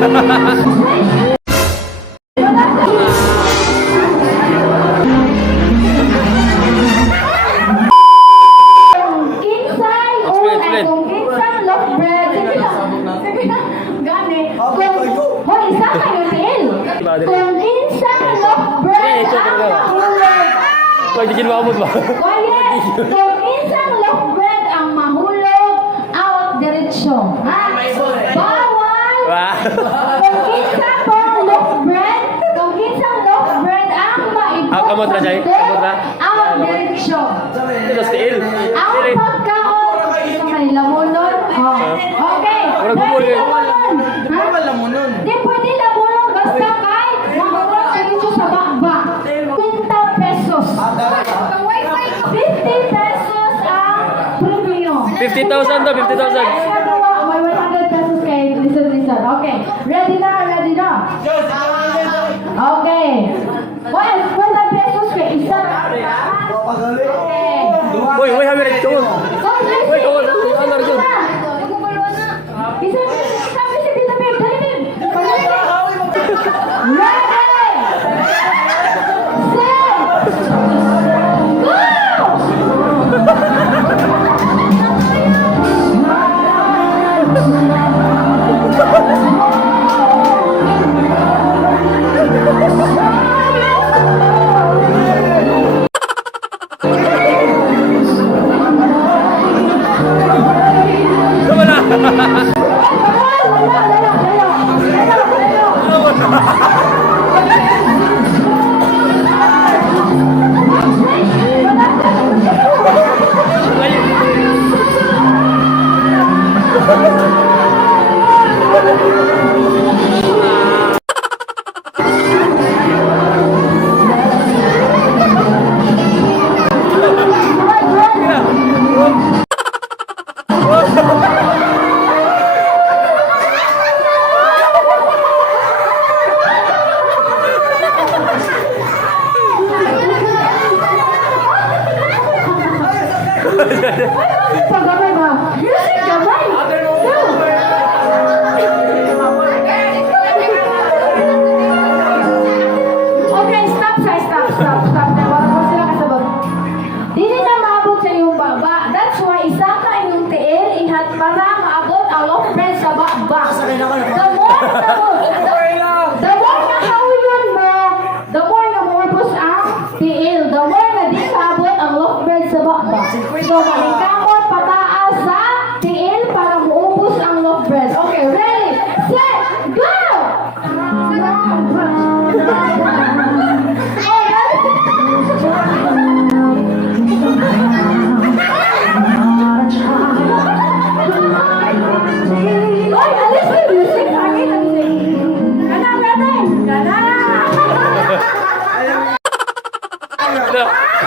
Kung isang loaf bread ang mahulog, out diretsyo. Bawal! Kung isang loaf bread ang maibot, out diretsyo. Ang pagkaon, may lamunon. Okay. Lamunon. Di pwede lamunon basta kay mahulog diretsyo sa bakba. 50 pesos. 50 pesos ang premium. 50,000 to, 50,000. May 100 pesos kay listen. Okay. Ready na. Okay. Well, 100 pesos kay isa. Okay. Wait, have it go. Wait, go. Isa sabi si Tita Beb, dali Beb. Ready. Paggamay ba? Music gamay! Okay, stop. Wala ko sila kasabot. Dili na maabot sa iyong baba. That's why isa ka inyong tiil, ihat para maabot ang loaf bread sa baba. The more na hawilan mo, the more na mabos ang tiil. The more na di maabot ang loaf bread sa baba. So, mahikamot pataas sa tiil para maubos ang loaf bread. Okay, ready, set, go! Oy, alis yung music. Gana.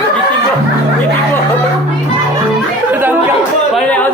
Giting mo. Balik, out.